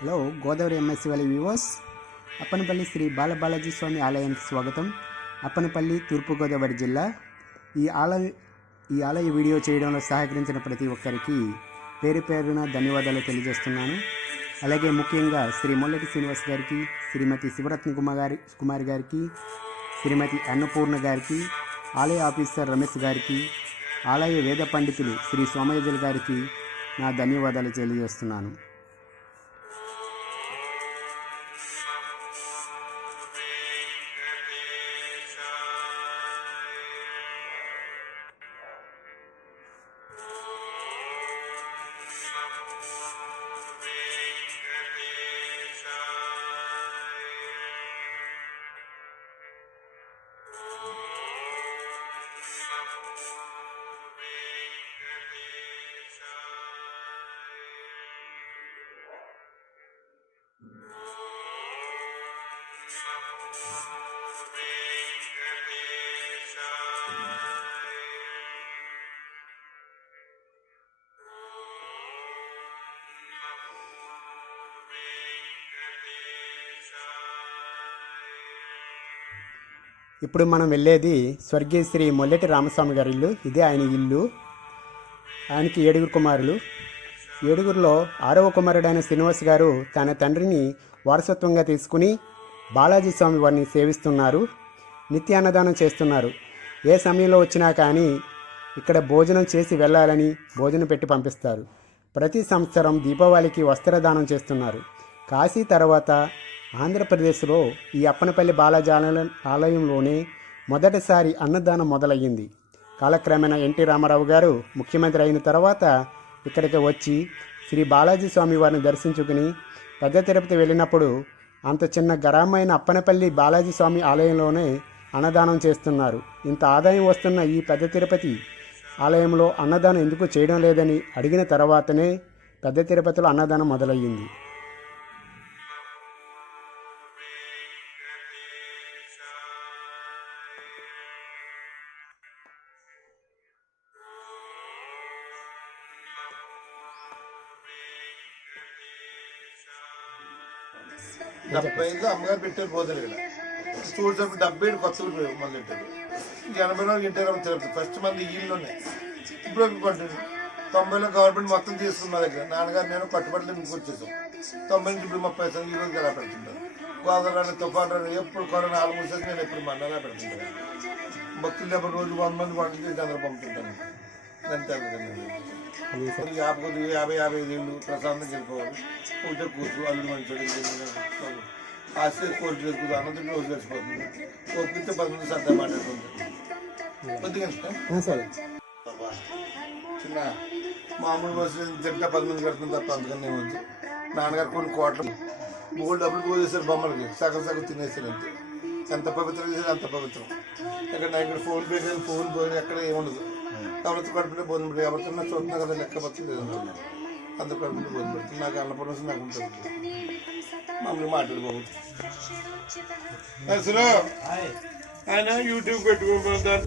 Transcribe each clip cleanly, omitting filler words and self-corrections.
Hello Godavari MSc వాళ్ళ viewers, Appanapalli Shri బాలబాలాజీ స్వామి ఆలయానికి స్వాగతం. అప్పనపల్లి, తూర్పుగోదావరి జిల్లా. ఈ ఆలయ వీడియో చేయడంలో సహకరించిన ప్రతి ఒక్కరికి పేరు పేరున ధన్యవాదాలు తెలియజేస్తున్నాను. అలాగే ముఖ్యంగా శ్రీ మొల్లటి శ్రీనివాస్ గారికి, శ్రీమతి శివరత్న కుమారి గారికి, శ్రీమతి అన్నపూర్ణ గారికి, ఆలయ ఆఫీసర్ రమేష్ గారికి, ఆలయ వేద పండితులు శ్రీ సోమయాజులు గారికి నా ధన్యవాదాలు తెలియజేస్తున్నాను. ఇప్పుడు మనం వెళ్ళేది స్వర్గీయ శ్రీ మొల్లటి రామస్వామి గారి ఇల్లు. ఇదే ఆయన ఇల్లు. ఆయనకి 7 కుమారులు. 7లో 6వ కుమారుడైన శ్రీనివాస్ గారు తన తండ్రిని వారసత్వంగా తీసుకుని బాలాజీ స్వామి వారిని సేవిస్తున్నారు. నిత్య అన్నదానం చేస్తున్నారు. ఏ సమయంలో వచ్చినా కానీ ఇక్కడ భోజనం చేసి వెళ్ళాలని భోజనం పెట్టి పంపిస్తారు. ప్రతి సంవత్సరం దీపావళికి వస్త్రదానం చేస్తున్నారు. కాశీ తర్వాత ఆంధ్రప్రదేశ్లో ఈ అప్పనపల్లి బాలాజీ ఆలయంలోనే మొదటిసారి అన్నదానం మొదలయ్యింది. కాలక్రమేణా ఎన్టీ రామారావు గారు ముఖ్యమంత్రి అయిన తర్వాత ఇక్కడికి వచ్చి శ్రీ బాలాజీ స్వామి వారిని దర్శించుకుని పెద్ద తిరుపతి వెళ్ళినప్పుడు అంత చిన్న గ్రామైన అప్పనపల్లి బాలాజీ స్వామి ఆలయంలోనే అన్నదానం చేస్తున్నారు. ఇంత ఆదాయం వస్తున్న ఈ పెద్ద తిరుపతి ఆలయంలో అన్నదానం ఎందుకు చేయడం లేదని అడిగిన తర్వాతనే పెద్ద తిరుపతిలో అన్నదానం మొదలయ్యింది. అమ్మగారు పెట్టారు పోతారు ఇక్కడ చూసేటప్పుడు 70 కొత్త మంది పెట్టారు. 80 ఇంటర్ తిరుపతి ఫస్ట్ మంది ఈళ్ళలోనే ఇప్పుడు కంటిన్యూ. 90లో గవర్నమెంట్ మొత్తం తీసుకున్న మా దగ్గర నాన్నగారు నేను కట్టుబడులు ఇంటికి వచ్చేసాం. 90 నుంచి ఇప్పుడు 30 సంవత్సరాలు ఈ రోజు ఎలా పెడుతుంటారు. గోదావరి రాని తుఫాన్ రాని ఎప్పుడు కరోనా 4 మూసేసి నేను ఎప్పుడు మన్నలా పెడుతుంటాను. భక్తులు ఎప్పుడు రోజు 100 మంది వంటలు చేసి అందరూ పంపుతుంటాను. అంతే 50 ఏళ్ళు ప్రశాంతంగా వెళ్ళిపోవాలి. పూజ కూర్చు అల్లుడు మంచి ఆస్తి కోర్టు చేసుకుంటూ అన్నది రోజు కలిసిపోతుంది. ఒప్పితే 10 మంది సర్దా మాట్లాడుతుంది. సరే చిన్న మామూలు బస్సు తింటా 10 మంది కడుతుంది తప్ప అందుకని వద్దు. నాన్నగారు కొన్ని కోట్లు 3 డబ్బులు పోసేసారు బొమ్మలకి, సగం తినేసారు. అంతే. ఎంత పవిత్రం చేశారు అంత పవిత్రం. ఇక్కడ ఫోన్ పే ఫోన్ పోయిన ఎక్కడ ఏముండదు. ఎవరితో కడుపులో భోజనం పెట్టి ఎవరితో చూస్తున్నా కదా లెక్క పడుతుంది లేదన్నా అందరు కడుపులో భోజనం పెడుతుంది. నాకు అన్నపూర్ణ నాకు ఉంటుంది. మమ్మల్ని మాట్లాడుకోవచ్చు. అసలు ఆయన యూట్యూబ్ పెట్టుకోబోతారు.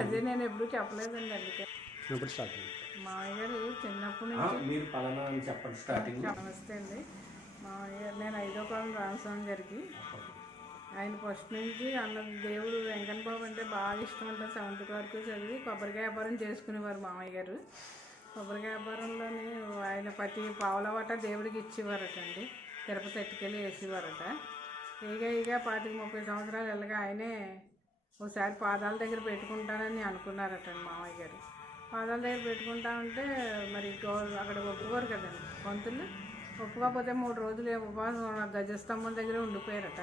అదే నేను ఎప్పుడు చెప్పలేదండి. అందుకే మామయ్య గారు చిన్నప్పటి నుంచి మీరు పలానా అని చెప్పండి స్టార్టింగ్. నమస్తే అండి. మామయ్య గారు నేను 5వ కాలం రామస్వామి గారికి ఆయన ఫస్ట్ నుంచి అన్న దేవుడు వెంకన్న బాబు అంటే బాగా ఇష్టం అంటే 7th వరకు చదివి కొబ్బరికాయ వ్యాపారం చేసుకునేవారు మామయ్య గారు. కొబ్బరికాయ వ్యాపారంలోని ఆయన ప్రతి పావులవాట దేవుడికి ఇచ్చేవారటండి. తిరుపతి ఎట్టుకెళ్ళి వేసేవారట. ఇక 25-30 సంవత్సరాలు వెళ్ళగా ఆయనే ఒకసారి పాదాల దగ్గర పెట్టుకుంటానని అనుకున్నారటండి మామయ్య గారు. పాదాల దగ్గర పెట్టుకుంటా ఉంటే మరి అక్కడ ఒప్పుకోరు కదండి పంతులు. ఒప్పుకోకపోతే 3 రోజులు ఉపవాసం గజస్తంభం దగ్గర ఉండిపోయారట.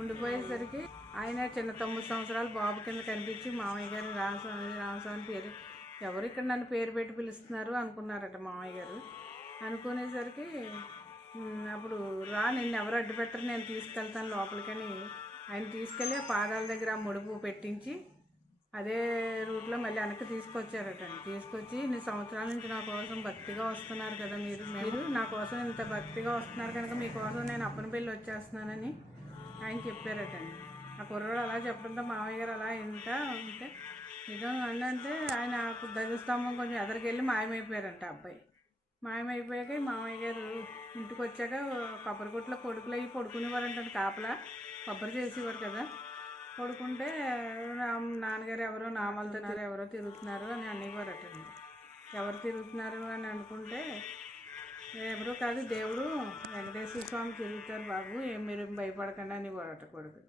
ఉండిపోయేసరికి ఆయన చిన్న 9 సంవత్సరాల బాబు కింద కనిపించి మామయ్య గారిని రామస్వామి పేరు ఎవరు ఇక్కడ నన్ను పేరు పెట్టి పిలుస్తున్నారు అనుకున్నారట మామయ్య గారు. అనుకునేసరికి అప్పుడు రా, నిన్ను ఎవరు అడ్డు పెట్టరు, నేను తీసుకెళ్తాను లోపలికని ఆయన తీసుకెళ్ళి ఆ పాదాల దగ్గర ఆ ముడుపు పెట్టించి అదే రూట్లో మళ్ళీ వెనక్కి తీసుకొచ్చారటండి. తీసుకొచ్చి ఇన్ని సంవత్సరాల నుంచి నా కోసం భక్తిగా వస్తున్నారు కదా, మీరు నా కోసం ఇంత భక్తిగా వస్తున్నారు కనుక మీకోసం నేను అప్పనపల్లి వచ్చేస్తున్నానని ఆయన చెప్పారటండి. ఆ కుర్రాడు అలా చెప్పడంతో మామయ్య గారు అలా అంటే నిజం అంటే ఆయన ధ్వజస్తంభం కొంచెం ఎదరికెళ్ళి మాయమైపోయారంట అబ్బాయి. మాయమైపోయాక మామయ్య గారు ఇంటికి వచ్చాక కొబ్బరి కొట్లో కొడుకులు అయ్యి పడుకునేవారంటే కాపలా కొబ్బరి చేసేవారు కదా. పడుకుంటే నాన్నగారు ఎవరో నామాలు ఎవరో తిరుగుతున్నారు అని అనేవారటండి. ఎవరు తిరుగుతున్నారు అని అనుకుంటే ఎవరో కాదు, దేవుడు వెంకటేశ్వర స్వామి తిరుగుతారు బాబు, మీరు భయపడకండి అనేవారట కొడుకు.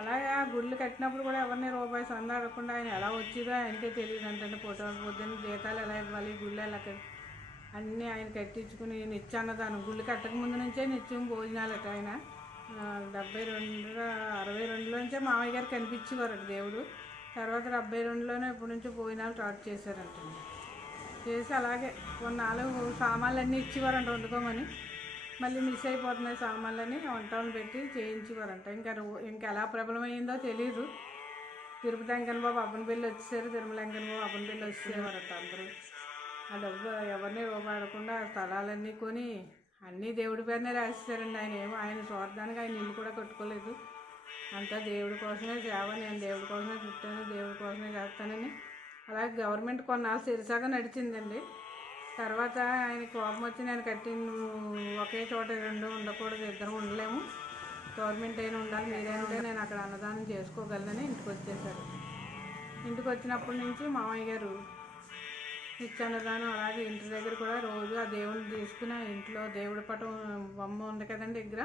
అలాగే ఆ గుళ్ళు కట్టినప్పుడు కూడా ఎవరిని రూపాయి సంద అడగకుండా ఆయన ఎలా వచ్చేదో ఆయనకే తెలియదు అంటే ఫోటోలు పొద్దున్న జీతాలు ఎలా ఇవ్వాలి, గుళ్ళు ఎలా అన్నీ ఆయన కట్టించుకుని నిత్యాన్నదానం గుళ్ళు కట్టక ముందు నుంచే నిత్యం భోజనాలట. ఆయన 62-62లోంచే మామయ్య గారు కనిపించేవారట దేవుడు. తర్వాత 72లోనే ఎప్పటి నుంచో భోజనాలు స్టార్ట్ చేశారంటండి. చేసి అలాగే కొన్నాళ్ళు సామాన్లన్నీ ఇచ్చేవారంట వండుకోమని. మళ్ళీ మిస్ అయిపోతున్నాయి సామాన్లని వంటలను పెట్టి చేయించేవారంట. ఇంకా ఎలా ప్రబలమైందో తెలీదు. తిరుపతి వెంకన్నబాబు అప్పనపల్లి వచ్చేసారు, తిరుమల వెంకన్నబాబు అప్పనపల్లి వచ్చేవారట. అందరూ ఆ డబ్బు ఎవరిని రూపాడకుండా స్థలాలన్నీ కొని అన్నీ దేవుడి పేరునే రాసేసారండి. ఆయన స్వార్థానికి ఆయన ఇల్లు కూడా కట్టుకోలేదు. అంతా దేవుడి కోసమే సేవ, నేను దేవుడి కోసమే పుట్టాను, దేవుడి కోసమే చేస్తానని అలాగే గవర్నమెంట్ కొన్నాళ్ళు సిరిసాగా నడిచిందండి. తర్వాత ఆయన కోపం వచ్చి నేను ఒకే చోట రెండు ఉండకూడదు, ఇద్దరు ఉండలేము, గవర్నమెంట్ అయినా ఉండాలి, మీరైనా నేను అక్కడ అన్నదానం చేసుకోగలనని ఇంటికి వచ్చేసారు. ఇంటికి వచ్చినప్పటి నుంచి మామయ్య గారు నిత్యాన్నదానం అలాగే ఇంటి దగ్గర కూడా రోజు ఆ దేవుడిని తీసుకుని ఇంట్లో దేవుడి పటం బొమ్మ ఉంది కదండి దగ్గర,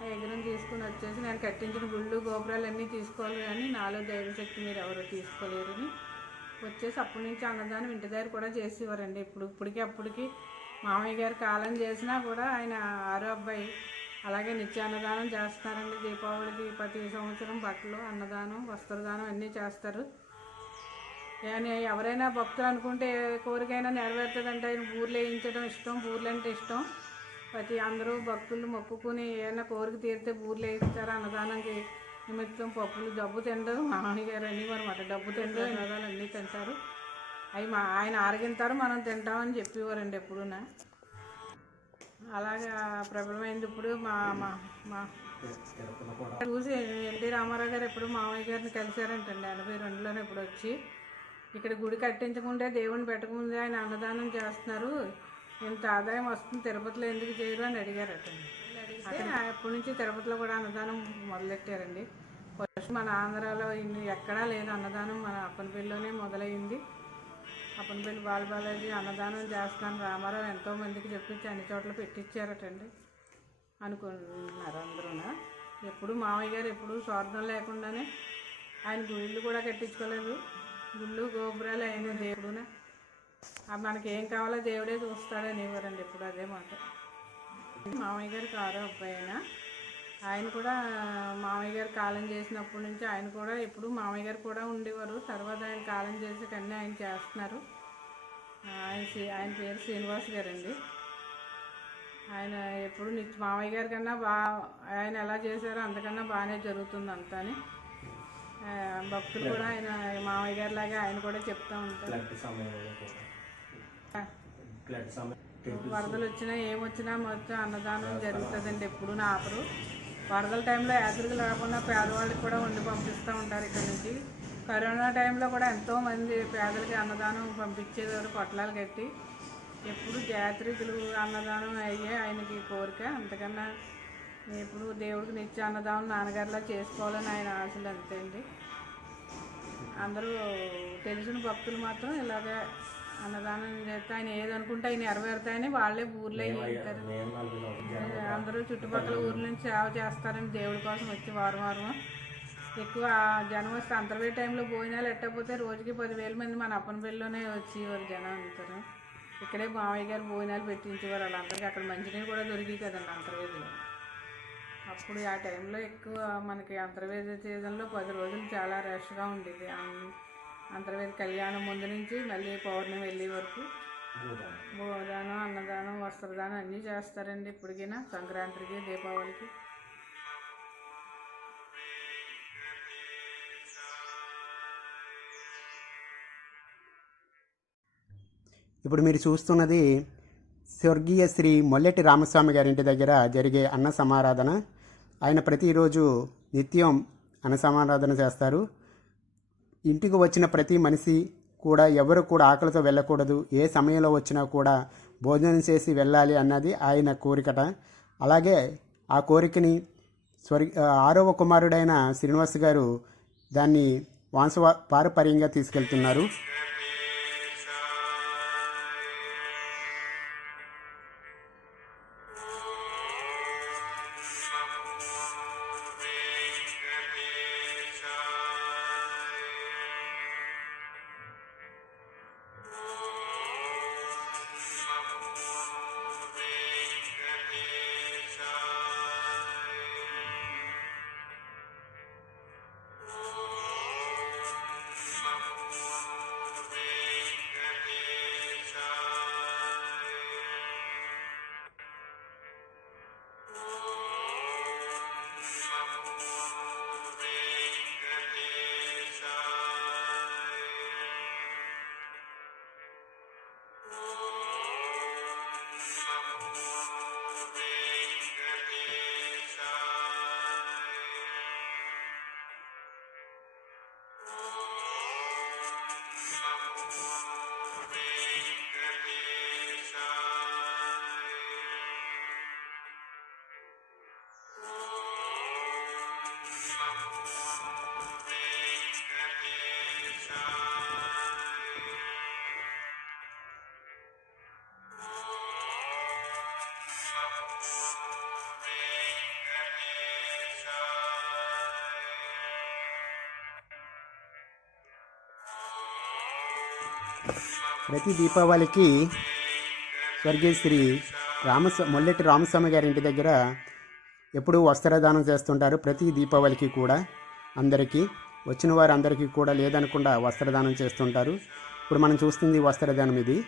ఆ ఎగురం తీసుకుని వచ్చేసి నేను కట్టించిన గుళ్ళు గోపురాలు అన్నీ తీసుకోవాలి కానీ నాలో దైవశక్తి మీరు ఎవరో తీసుకోలేరని వచ్చేసి అప్పటి నుంచి అన్నదానం ఇంటి దగ్గర కూడా చేసేవారండి. అప్పటికి మామయ్య గారు కాలం చేసినా కూడా ఆయన 6వ అబ్బాయి అలాగే నిత్యాన్నదానం చేస్తారండి. దీపావళికి ప్రతి సంవత్సరం బట్టలు అన్నదానం వస్త్రదానం అన్నీ చేస్తారు. కానీ ఎవరైనా భక్తులు అనుకుంటే కోరికైనా నెరవేరుతుందంటే ఆయన ఊర్లో వేయించడం ఇష్టం, ఊర్లు అంటే ఇష్టం. అందరూ భక్తులు మొక్కుకుని ఏమైనా కోరిక తీరితే ఊర్లో వేయిస్తారు. అన్నదానానికి నిమిత్తం పప్పులు డబ్బు తింటారు మామయ్య గారు అనేవారు మాట. డబ్బు తింటారు, అన్నదాలు అన్నీ తింటారు. అవి ఆయన ఆరగింతారు, మనం తింటామని చెప్పేవారండి ఎప్పుడునా. అలాగా ప్రబలమైంది. ఇప్పుడు మా చూసి ఎన్టీ రామారావు గారు ఎప్పుడు మామయ్య గారిని కలిశారంటండి 82లోనే ఎప్పుడు వచ్చి. ఇక్కడ గుడి కట్టించకుంటే దేవుడిని పెట్టకముందే ఆయన అన్నదానం చేస్తున్నారు, ఇంత ఆదాయం వస్తుంది, తిరుపతిలో ఎందుకు చేయరు అని అడిగారటండి. అడిగితే అప్పటి నుంచి తిరుపతిలో కూడా అన్నదానం మొదలెట్టారండి. ఫస్ట్ మన ఆంధ్రాలో ఎక్కడా లేదు అన్నదానం, మన అప్పనపల్లిలోనే మొదలైంది. అప్పనపల్లి బాలబాలాజీ అన్నదానం చేస్తున్నాను రామారావు ఎంతోమందికి చెప్పించి అన్ని చోట్ల పెట్టించారటండి అనుకుంటున్నారు అందరూ. ఎప్పుడు మామయ్య గారు ఎప్పుడు స్వార్థం లేకుండానే ఆయన గుళ్ళు కూడా కట్టించుకోలేదు, గుళ్ళు గోపురాలు అయిన దేవుడునా మనకి ఏం కావాలో దేవుడే చూస్తాడని ఇవ్వరండి ఎప్పుడు అదే మాట. మామయ్య గారికి 6వ అబ్బాయి ఆయన కూడా మామయ్య గారు కాలం చేసినప్పటి నుంచి ఆయన కూడా ఎప్పుడు మామయ్య గారు కూడా ఉండేవారు. తర్వాత ఆయన కాలం చేసి కన్నీ ఆయన చేస్తున్నారు. ఆయన పేరు శ్రీనివాస్ గారండి. ఆయన ఎప్పుడు మామయ్య గారి కన్నా ఆయన ఎలా చేశారో అంతకన్నా బాగానే జరుగుతుంది అంతా అని భక్తులు కూడా ఆయన మామయ్య గారి లాగా ఆయన కూడా చెప్తూ ఉంటారు. వరదలు వచ్చినా ఏమొచ్చినా మొత్తం అన్నదానం జరుగుతుందండి ఎప్పుడు ఆపరు. వరదల టైంలో యాత్రికులు రాకుండా పేదవాళ్ళకి కూడా వండి పంపిస్తూ ఉంటారు ఇక్కడ నుంచి. కరోనా టైంలో కూడా ఎంతోమంది పేదలకి అన్నదానం పంపించేవారు పొట్లాలు కట్టి. ఎప్పుడు యాత్రికులు అన్నదానం అయ్యే ఆయనకి కోరిక, అంతకన్నా ఎప్పుడు దేవుడికి నిత్య అన్నదానం నాన్నగారిలా చేసుకోవాలని ఆయన ఆశలు అంతే అండి. అందరూ తెలిసిన భక్తులు మాత్రం ఇలాగే అన్నదానం చేస్తే ఆయన ఏదనుకుంటే ఆయన నెరవేరుతాయని వాళ్ళే ఊర్లో వెళ్తారు. అందరూ చుట్టుపక్కల ఊర్ల నుంచి సేవ చేస్తారని దేవుడి కోసం వచ్చి వారం ఎక్కువ జనం వస్తే అంతర్వేది టైంలో భోజనాలు ఎట్టకపోతే రోజుకి 10,000 మంది మన అప్పనపల్లిలోనే వచ్చేవారు జనం అంటారు. ఇక్కడే మామయ్య గారు భోజనాలు పెట్టించేవారు వాళ్ళందరికీ. అక్కడ మంచినీళ్ళు కూడా దొరికాయి కదండి అంతర్వేదిలో. అప్పుడు ఆ టైంలో ఎక్కువ మనకి అంతర్వేది సీజన్లో 10 రోజులు చాలా రష్గా ఉండేది. అంతర్వేది కళ్యాణం ముందు నుంచి మళ్ళీ పౌర్ణమి వెళ్ళే వరకు భోజనం, అన్నదానం, వస్త్రదానం అన్నీ చేస్తారండి. ఇప్పటికైనా సంక్రాంతికి, దీపావళికి. ఇప్పుడు మీరు చూస్తున్నది స్వర్గీయ శ్రీ మొల్లెటి రామస్వామి గారి ఇంటి దగ్గర జరిగే అన్న సమారాధన. ఆయన ప్రతిరోజు నిత్యం అన్న సమారాధన చేస్తారు. ఇంటికి వచ్చిన ప్రతి మనిషి కూడా ఎవరు కూడా ఆకలితో వెళ్ళకూడదు, ఏ సమయంలో వచ్చినా కూడా భోజనం చేసి వెళ్ళాలి అన్నది ఆయన కోరికట. అలాగే ఆ కోరికని ఆరవ కుమారుడైన శ్రీనివాస్ గారు దాన్ని పారపర్యంగా తీసుకెళ్తున్నారు. ప్రతి దీపావళికి స్వర్గీయ శ్రీ మొల్లెటి రామస్వామి గారి ఇంటి దగ్గర ఎప్పుడూ వస్త్రదానం చేస్తుంటారు. ప్రతి దీపావళికి కూడా అందరికీ, వచ్చిన వారందరికీ కూడా లేదనకుండా వస్త్రదానం చేస్తుంటారు. ఇప్పుడు మనం చూస్తుంది వస్త్రదానం. ఇది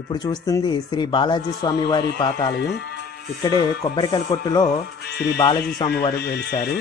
ఇప్పుడు చూస్తుంది శ్రీ బాలాజీ స్వామి వారి పాత ఆలయం. ఇక్కడే కొబ్బరికాయల కొట్టులో శ్రీ బాలాజీ స్వామి వారు వెలిశారు.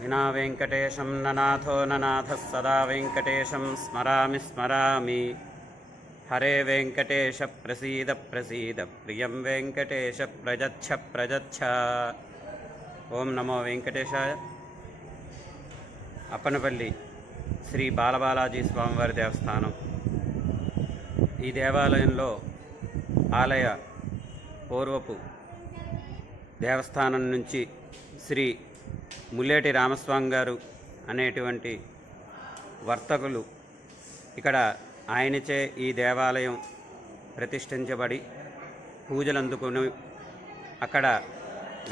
వినా వెంకటేశం ననాథో ననాథः సదా వెంకటేశం స్మరామి స్మరామి. హరే వెంకటేశ ప్రసీద ప్రసీద ప్రియం వెంకటేశ ప్రజచ్ఛ ప్రజచ్ఛ. ఓం నమో వెంకటేశాయ. అప్పనపల్లి శ్రీ బాలబాలాజీ స్వామివారి దేవస్థానం. ఈ దేవాలయంలో ఆలయ పూర్వపు దేవస్థానం నుంచి శ్రీ ముల్లేటి రామస్వామి గారు అనేటువంటి వర్తకులు ఇక్కడ ఆయనచే ఈ దేవాలయం ప్రతిష్ఠించబడి పూజలు అందుకుని అక్కడ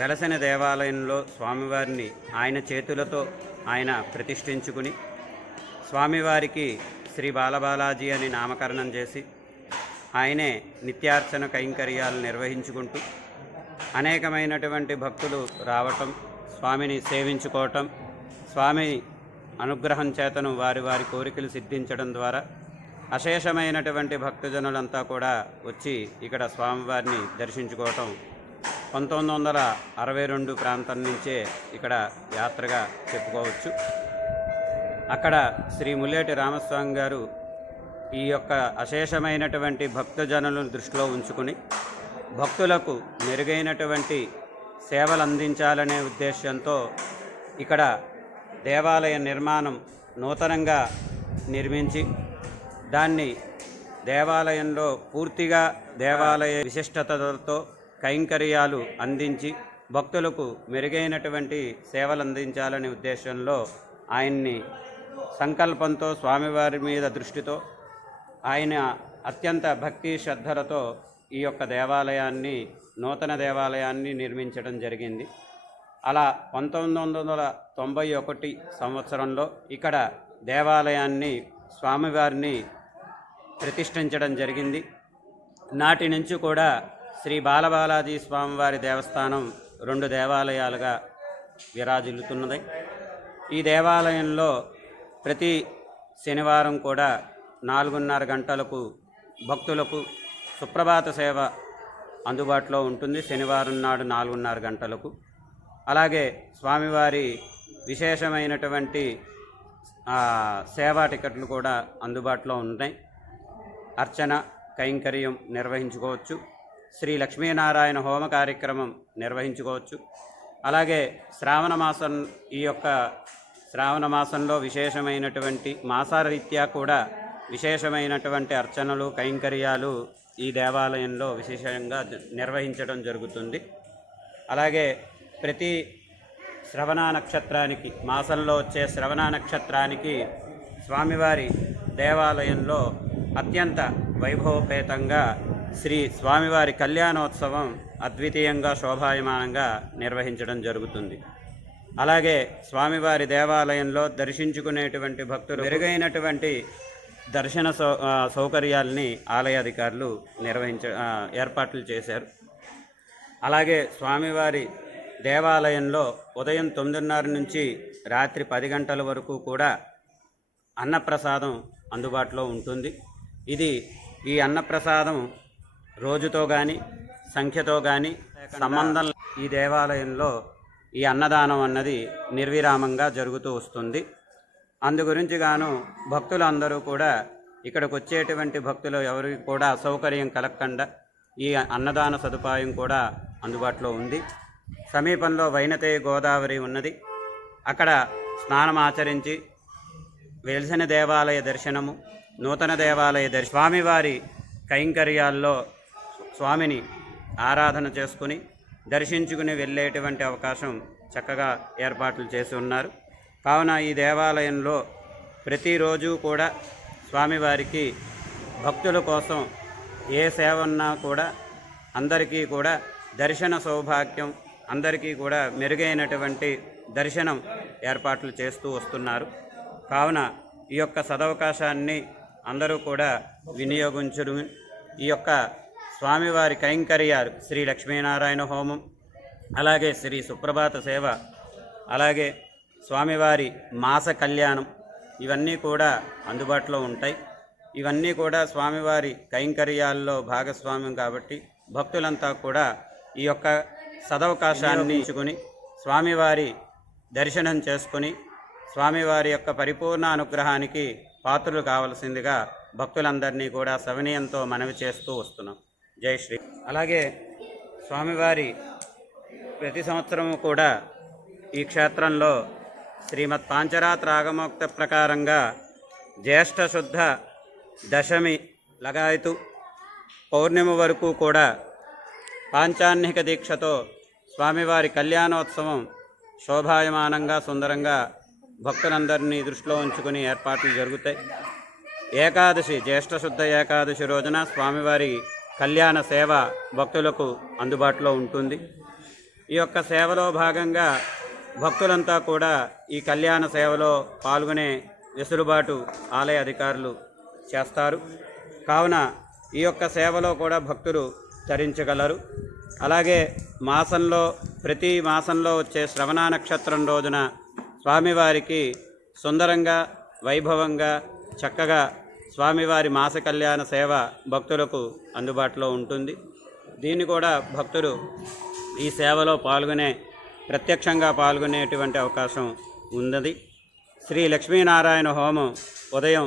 వెలసిన దేవాలయంలో స్వామివారిని ఆయన చేతులతో ఆయన ప్రతిష్ఠించుకుని స్వామివారికి శ్రీ బాలబాలాజీ అని నామకరణం చేసి ఆయనే నిత్యార్చన కైంకర్యాలు నిర్వహించుకుంటూ అనేకమైనటువంటి భక్తులు రావటం, స్వామిని సేవించుకోవటం, స్వామి అనుగ్రహం చేతను వారి వారి కోరికలు సిద్ధించడం ద్వారా అశేషమైనటువంటి భక్తజనులంతా కూడా వచ్చి ఇక్కడ స్వామివారిని దర్శించుకోవటం 1962 ప్రాంతం నుంచే ఇక్కడ యాత్రగా చెప్పుకోవచ్చు. అక్కడ శ్రీ ముల్లేటి రామస్వామి గారు ఈ యొక్క అశేషమైనటువంటి భక్తజనులను దృష్టిలో ఉంచుకుని భక్తులకు మెరుగైనటువంటి సేవలు అందించాలనే ఉద్దేశంతో ఇక్కడ దేవాలయ నిర్మాణం నూతనంగా నిర్మించి దాన్ని దేవాలయంలో పూర్తిగా దేవాలయ విశిష్టతలతో కైంకర్యాలు అందించి భక్తులకు మెరుగైనటువంటి సేవలు అందించాలనే ఉద్దేశంలో ఆయన్ని సంకల్పంతో స్వామివారి మీద దృష్టితో ఆయన అత్యంత భక్తి శ్రద్ధలతో ఈ యొక్క దేవాలయాన్ని నూతన దేవాలయాన్ని నిర్మించడం జరిగింది. అలా 1991 సంవత్సరంలో ఇక్కడ దేవాలయాన్ని స్వామివారిని ప్రతిష్ఠించడం జరిగింది. నాటి నుంచి కూడా శ్రీ బాలబాలాజీ స్వామివారి దేవస్థానం 2 దేవాలయాలుగా విరాజిల్లుతున్నది. ఈ దేవాలయంలో ప్రతి శనివారం కూడా 4:30 గంటలకు భక్తులకు సుప్రభాత సేవ అందుబాటులో ఉంటుంది. శనివారం నాడు 4:30 గంటలకు. అలాగే స్వామివారి విశేషమైనటువంటి సేవా టికెట్లు కూడా అందుబాటులో ఉన్నాయి. అర్చన కైంకర్యం నిర్వహించుకోవచ్చు. శ్రీ లక్ష్మీనారాయణ హోమ కార్యక్రమం నిర్వహించుకోవచ్చు. అలాగే ఈ యొక్క శ్రావణ మాసంలో విశేషమైనటువంటి మాసారీత్యా కూడా విశేషమైనటువంటి అర్చనలు కైంకర్యాలు ఈ దేవాలయంలో విశేషంగా నిర్వహించడం జరుగుతుంది. అలాగే ప్రతి శ్రవణ నక్షత్రానికి, మాసంలో వచ్చే శ్రవణ నక్షత్రానికి స్వామివారి దేవాలయంలో అత్యంత వైభవపేతంగా శ్రీ స్వామివారి కళ్యాణోత్సవం అద్వితీయంగా శోభాయమానంగా నిర్వహించడం జరుగుతుంది. అలాగే స్వామివారి దేవాలయంలో దర్శించుకునేటువంటి భక్తులు మెరుగైనటువంటి దర్శన సౌకర్యాలని ఆలయ అధికారులు ఏర్పాట్లు చేశారు. అలాగే స్వామివారి దేవాలయంలో ఉదయం 9:30 నుంచి రాత్రి 10 గంటల వరకు కూడా అన్నప్రసాదం అందుబాటులో ఉంటుంది. ఈ అన్నప్రసాదం రోజుతో కానీ సంఖ్యతో కానీ సంబంధం. ఈ దేవాలయంలో ఈ అన్నదానం అన్నది నిర్విరామంగా జరుగుతూ వస్తుంది. అందు గురించి గాను భక్తులందరూ కూడా ఇక్కడికి వచ్చేటువంటి భక్తులు ఎవరికి కూడా అసౌకర్యం కలగకుండా ఈ అన్నదాన సదుపాయం కూడా అందుబాటులో ఉంది. సమీపంలో వైనతేయ గోదావరి ఉన్నది. అక్కడ స్నానం ఆచరించి వెలిసిన దేవాలయ దర్శనము, నూతన దేవాలయ స్వామివారి కైంకర్యాల్లో స్వామిని ఆరాధన చేసుకుని దర్శించుకుని వెళ్ళేటువంటి అవకాశం చక్కగా ఏర్పాట్లు చేసి ఉన్నారు. కావున ఈ దేవాలయంలో ప్రతిరోజు కూడా స్వామివారికి భక్తుల కోసం ఏ సేవ ఉన్నా కూడా అందరికీ కూడా దర్శన సౌభాగ్యం, అందరికీ కూడా మెరుగైనటువంటి దర్శనం ఏర్పాట్లు చేస్తూ వస్తున్నారు. కావున ఈ యొక్క సదవకాశాన్ని అందరూ కూడా వినియోగించడం, ఈ యొక్క స్వామివారి కైంకర్యాలు శ్రీ లక్ష్మీనారాయణ హోమం, అలాగే శ్రీ సుప్రభాత సేవ, అలాగే స్వామివారి మాస కళ్యాణం ఇవన్నీ కూడా అందుబాటులో ఉంటాయి. ఇవన్నీ కూడా స్వామివారి కైంకర్యాల్లో భాగస్వామ్యం కాబట్టి భక్తులంతా కూడా ఈ యొక్క సదవకాశాన్ని ఇచ్చుకొని స్వామివారి దర్శనం చేసుకుని స్వామివారి యొక్క పరిపూర్ణ అనుగ్రహానికి పాత్రులు కావలసిందిగా భక్తులందరినీ కూడా సవినయంతో మనవి చేస్తూ వస్తున్నాం. జై శ్రీ. అలాగే స్వామివారి ప్రతి సంవత్సరము కూడా ఈ క్షేత్రంలో శ్రీమద్ పాంచరాత్ర ఆగమోక్త ప్రకారంగా జ్యేష్ఠ శుద్ధ దశమి లగాయతు పౌర్ణమి వరకు కూడా పాంచాహ్నిక దీక్షతో స్వామివారి కళ్యాణోత్సవం శోభాయమానంగా సుందరంగా భక్తులందరినీ దృష్టిలో ఉంచుకుని ఏర్పాట్లు జరుగుతాయి. ఏకాదశి జ్యేష్ఠశుద్ధ ఏకాదశి రోజున స్వామివారి కళ్యాణ సేవ భక్తులకు అందుబాటులో ఉంటుంది. ఈ యొక్క సేవలో భాగంగా భక్తులంతా కూడా ఈ కళ్యాణ సేవలో పాల్గొనే వెసులుబాటు ఆలయ అధికారులు చేస్తారు. కావున ఈ యొక్క సేవలో కూడా భక్తులు తరించగలరు. అలాగే ప్రతి మాసంలో వచ్చే శ్రవణ నక్షత్రం రోజున స్వామివారికి సుందరంగా వైభవంగా చక్కగా స్వామివారి మాస కళ్యాణ సేవ భక్తులకు అందుబాటులో ఉంటుంది. దీన్ని కూడా భక్తులు ఈ సేవలో ప్రత్యక్షంగా పాల్గొనేటువంటి అవకాశం ఉన్నది. శ్రీ లక్ష్మీనారాయణ హోమం ఉదయం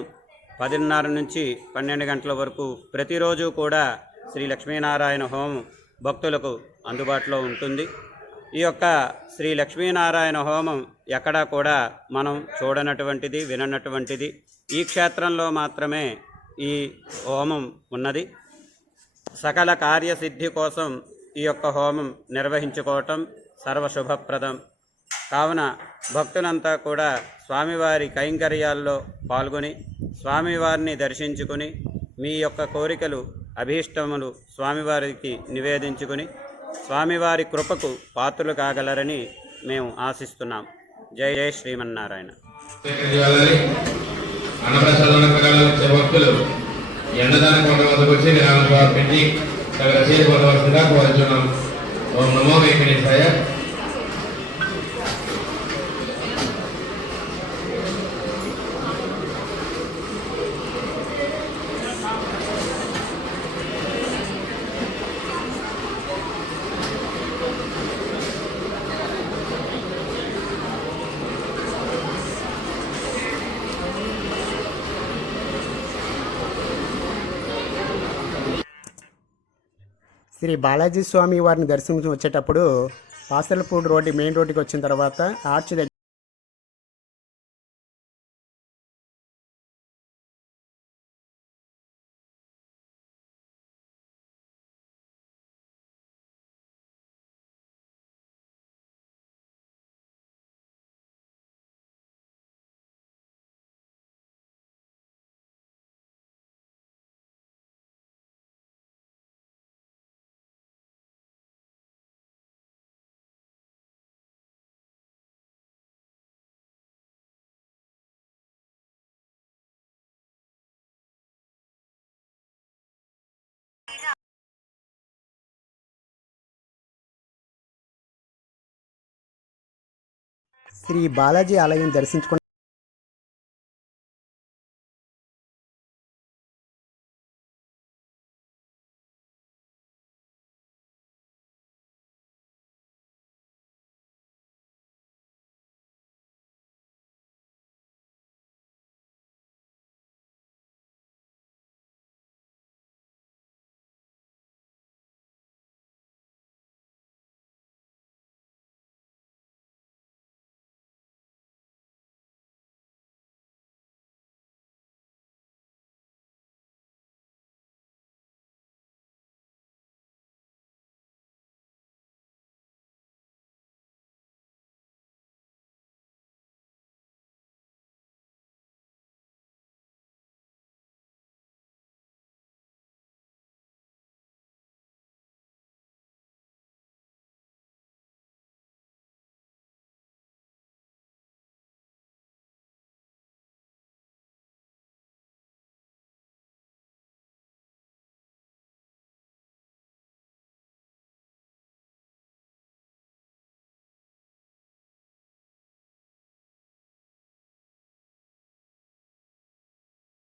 10:30 నుంచి 12 గంటల వరకు ప్రతిరోజు కూడా శ్రీ లక్ష్మీనారాయణ హోమం భక్తులకు అందుబాటులో ఉంటుంది. ఈ యొక్క శ్రీ లక్ష్మీనారాయణ హోమం ఎక్కడా కూడా మనం చూడనటువంటిది, విననటువంటిది. ఈ క్షేత్రంలో మాత్రమే ఈ హోమం ఉన్నది. సకల కార్యసిద్ధి కోసం ఈ యొక్క హోమం నిర్వహించుకోవటం సర్వశుభప్రదం. కావున భక్తులంతా కూడా స్వామివారి కైంకర్యాల్లో పాల్గొని స్వామివారిని దర్శించుకుని మీ యొక్క కోరికలు అభీష్టములు స్వామివారికి నివేదించుకుని స్వామివారి కృపకు పాత్రలు కాగలరని మేము ఆశిస్తున్నాం. జై జై శ్రీమన్నారాయణ. భక్తులు ఎండదానం కొండ వద్దకు వచ్చి విరామం పెట్టి తగిన రసీదు పొందవలసిందిగా కోరుచున్నాం. ఓం నమో వెంకటేశాయ. శ్రీ బాలాజీ స్వామి వారిని దర్శించి వచ్చేటప్పుడు పాసలపూడి రోడ్డు మెయిన్ రోడ్డుకి వచ్చిన తర్వాత ఆర్చ్ దగ్గర శ్రీ బాలాజీ ఆలయం దర్శించుకున్న